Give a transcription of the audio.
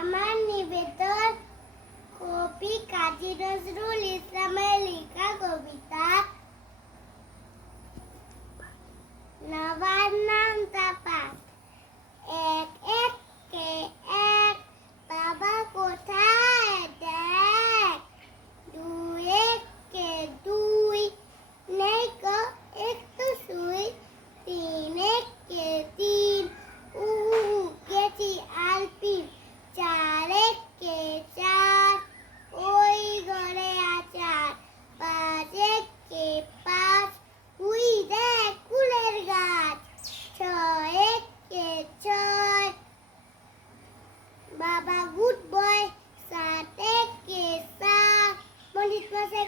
আমার নিবেদন কবি কাজী নজরুল ইসলামের লেখা কবিতা নবান্নান তাপা। এক এক কে এক, বাবা কোথায় দেখ। দুই এক কে দুই, নেই গো একটু শুই। তিন এক কে তিন, গেছি আলপিন। চার এক কে চার, ওই ঘরে আচার। পাঁচ এক কে পাঁচ, উই দেখ কুলের গাছ। ছয় এক কে ছয়, বাবা গুড বয়। সাত এক কে সাত, মনিত মশাই